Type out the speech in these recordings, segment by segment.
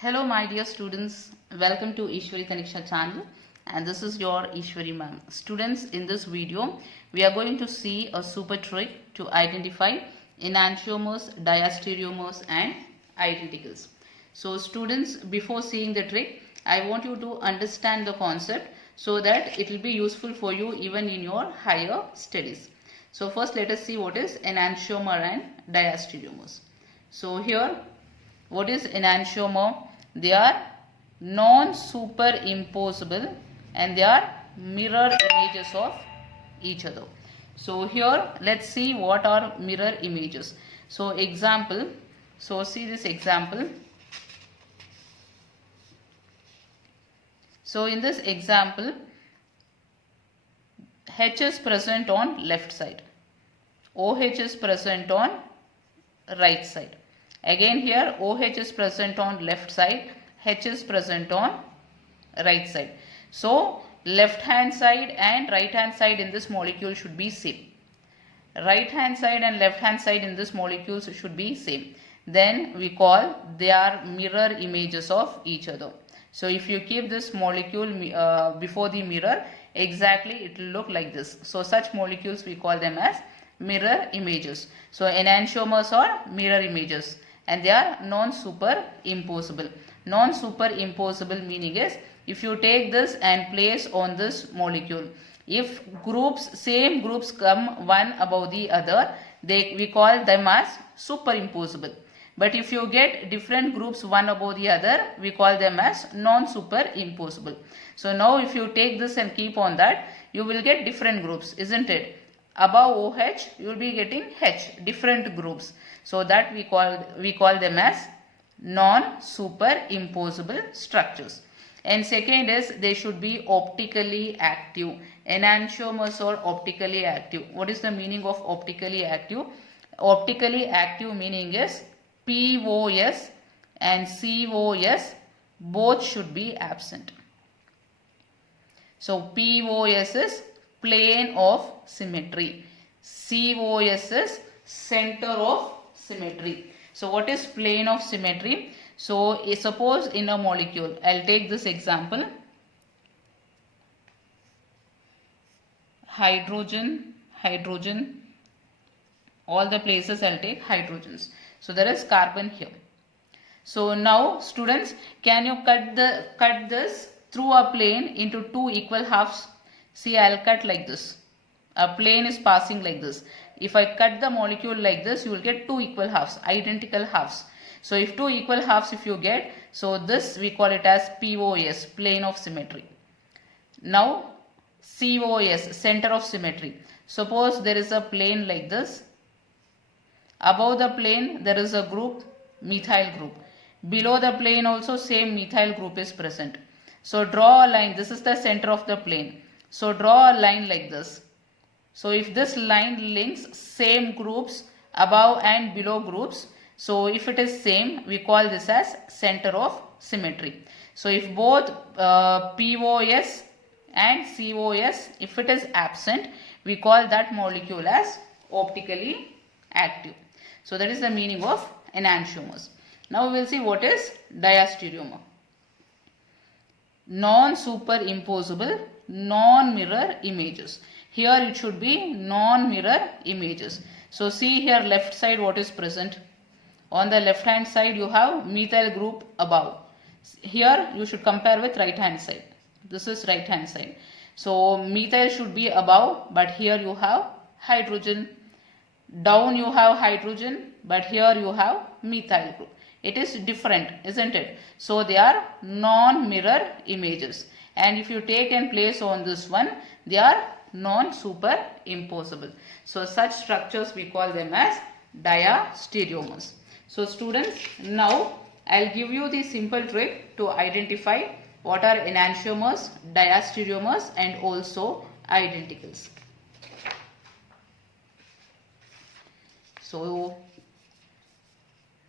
Hello my dear students, welcome to Eshwari Connection channel and this is your Eshwari ma'am. Students, in this video we are going to see a super trick to identify enantiomers, diastereomers and identicals. So students, before seeing the trick, I want you to understand the concept so that it will be useful for you even in your higher studies. So first let us see what is enantiomer and diastereomers. So here, what is enantiomer? They are non-superimposable and they are mirror images of each other. So here let's see what are mirror images. So example, so see this example. So in this example, H is present on left side, OH is present on right side. Again here OH is present on left side, H is present on right side. So left hand side and right hand side in this molecule should be same. Right hand side and left hand side in this molecules should be same. Then we call they are mirror images of each other. So if you keep this molecule before the mirror, exactly it will look like this. So such molecules we call them as mirror images. So enantiomers are mirror images and they are non-superimposable. Non-superimposable meaning is if you take this and place on this molecule, if same groups come one above the other, we call them as superimposable. But if you get different groups one above the other, we call them as non-superimposable. So now if you take this and keep on that, you will get different groups, isn't it? Above OH, you will be getting H, different groups. So that we call them as non-superimposable structures. And second is they should be optically active. Enantiomers are optically active. What is the meaning of optically active? Optically active meaning is POS and COS both should be absent. So POS is plane of symmetry. COS is center of symmetry. So what is plane of symmetry? So suppose in a molecule, I'll take this example. Hydrogen, all the places I'll take hydrogens. So there is carbon here. So now students, can you cut this through a plane into two equal halves? See, I'll cut like this. A plane is passing like this. If I cut the molecule like this, you will get two equal halves, identical halves. So if two equal halves if you get, so this we call it as POS, plane of symmetry. Now COS, center of symmetry. Suppose there is a plane like this. Above the plane there is a group, methyl group. Below the plane also same methyl group is present. So draw a line. This is the center of the plane. So draw a line like this. So if this line links same groups, above and below groups, so if it is same, we call this as center of symmetry. So if both POS and COS, if it is absent, we call that molecule as optically active. So that is the meaning of enantiomers. Now we will see what is diastereomer. Non-superimposable, non-mirror images. Here it should be non-mirror images. So see here left side what is present. On the left hand side you have methyl group above. Here you should compare with right hand side. This is right hand side. So methyl should be above, but here you have hydrogen. Down you have hydrogen, but here you have methyl group. It is different, isn't it? So they are non-mirror images. And if you take and place on this one, they are non-superimposable. So such structures we call them as diastereomers. So students, now I'll give you the simple trick to identify what are enantiomers, diastereomers and also identicals. So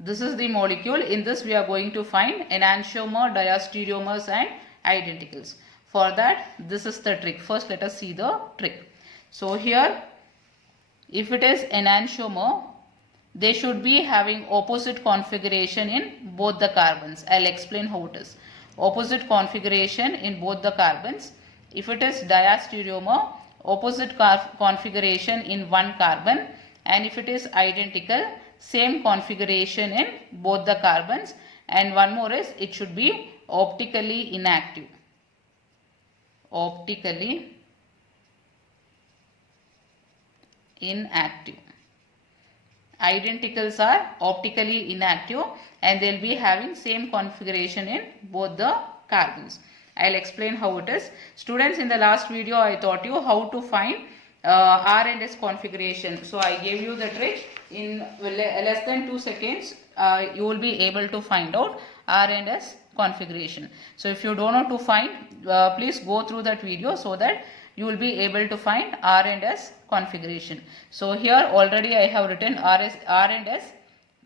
this is the molecule. In this we are going to find enantiomer, diastereomers and identicals. For that, this is the trick. First let us see the trick. So here, if it is enantiomer, they should be having opposite configuration in both the carbons. I'll explain how it is. Opposite configuration in both the carbons. If it is diastereomer, opposite configuration in one carbon, and if it is identical, same configuration in both the carbons. And one more is, it should be optically inactive. Optically inactive. Identicals are optically inactive and they will be having same configuration in both the carbons. I'll explain how it is. Students, in the last video I taught you how to find R and S configuration. So I gave you the trick. In less than 2 seconds you will be able to find out R and S configuration. So if you don't know to find, please go through that video so that you will be able to find R and S configuration. So here already I have written R and S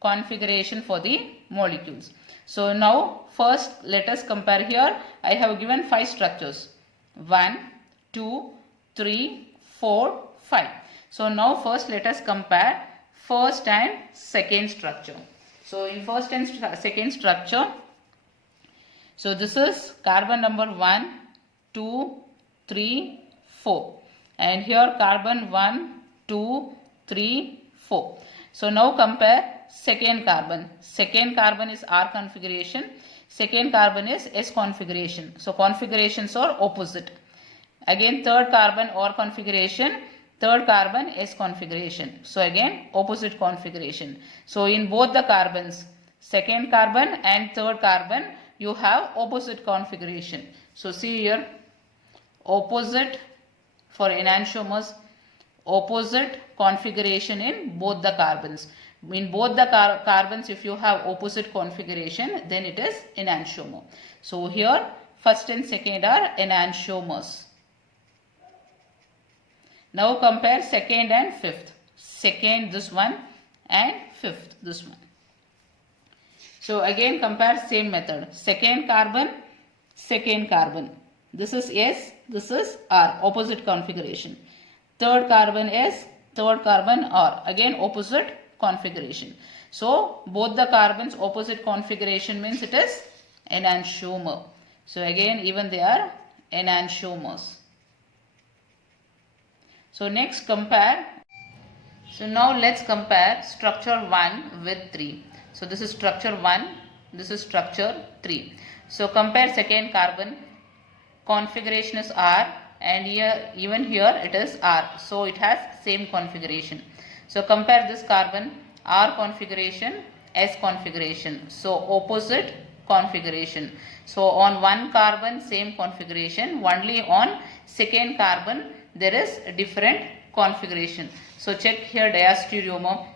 configuration for the molecules. So now first let us compare. Here I have given 5 structures. 1, 2, 3, 4, 5. So now first let us compare first and second structure. So in first and second structure, so this is carbon number 1, 2, 3, 4. And here carbon 1, 2, 3, 4. So now compare second carbon. Second carbon is R configuration. Second carbon is S configuration. So configurations are opposite. Again third carbon R configuration. Third carbon S configuration. So again opposite configuration. So in both the carbons, second carbon and third carbon, you have opposite configuration. So see here, opposite for enantiomers, opposite configuration in both the carbons. In both the carbons, if you have opposite configuration, then it is enantiomer. So here first and second are enantiomers. Now compare second and fifth. Second this one and fifth this one. So again compare same method. Second carbon, second carbon. This is S, this is R, opposite configuration. Third carbon S, third carbon R, again opposite configuration. So both the carbons opposite configuration means it is enantiomer. So again even they are enantiomers. So next compare. So now let's compare structure 1 with 3. So this is structure 1, this is structure 3. So compare second carbon. Configuration is R and here even here it is R. So it has same configuration. So compare this carbon, R configuration, S configuration. So opposite configuration. So on one carbon same configuration, only on second carbon there is a different configuration. So check here diastereomer,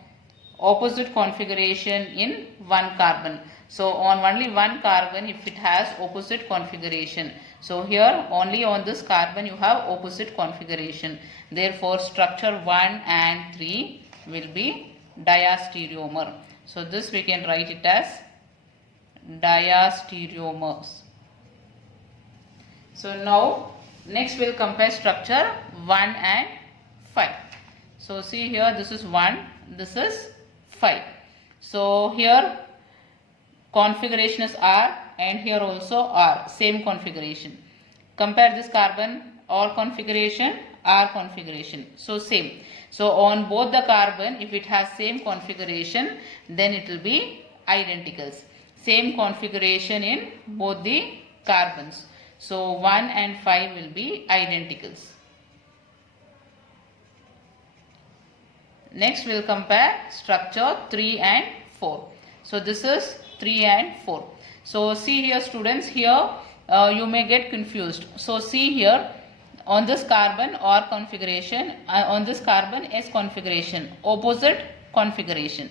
opposite configuration in one carbon. So on only one carbon if it has opposite configuration. So here only on this carbon you have opposite configuration. Therefore structure 1 and 3 will be diastereomer. So this we can write it as diastereomers. So now next we'll compare structure 1 and 5. So see here this is 1, this is 5. So here configuration is R and here also R, same configuration. Compare this carbon, R configuration, R configuration. So same. So on both the carbon if it has same configuration then it will be identicals. Same configuration in both the carbons. So 1 and 5 will be identicals. Next we will compare structure 3 and 4. So this is 3 and 4. So see here students, here you may get confused. So see here on this carbon R configuration, on this carbon S configuration, opposite configuration.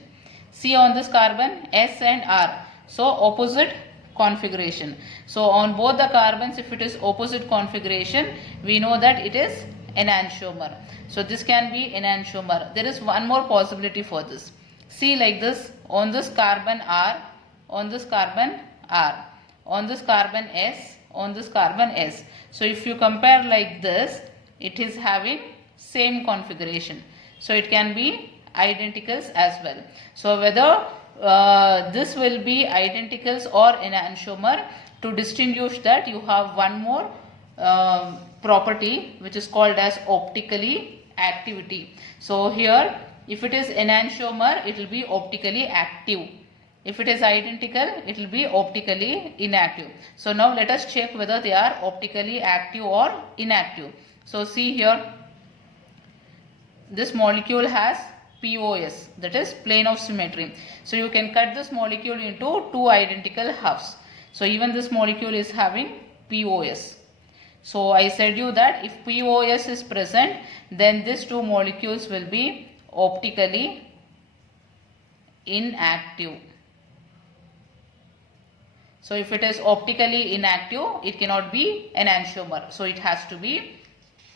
See on this carbon S and R, so opposite configuration. So on both the carbons if it is opposite configuration, we know that it is enantiomer. So this can be enantiomer. There is one more possibility for this. See like this, on this carbon R, on this carbon R, on this carbon S, on this carbon S. So if you compare like this, it is having same configuration. So it can be identicals as well. So whether this will be identicals or enantiomer, to distinguish that you have one more property which is called as optically activity. So here if it is enantiomer, it will be optically active. If it is identical, it will be optically inactive. So now let us check whether they are optically active or inactive. So see here, this molecule has POS, that is plane of symmetry. So you can cut this molecule into two identical halves. So even this molecule is having POS. So I said you that if POS is present, then these two molecules will be optically inactive. So if it is optically inactive, it cannot be enantiomer. So it has to be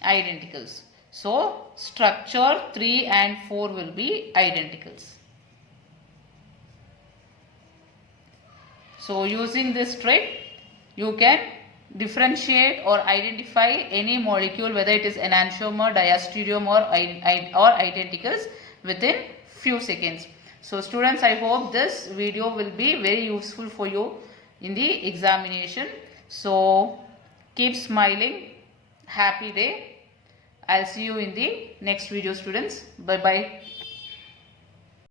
identicals. So structure 3 and 4 will be identicals. So using this trick, you can differentiate or identify any molecule, whether it is enantiomer, diastereomer or identicals, within few seconds. So students, I hope this video will be very useful for you in the examination. So keep smiling. Happy day. I'll see you in the next video, students. Bye bye.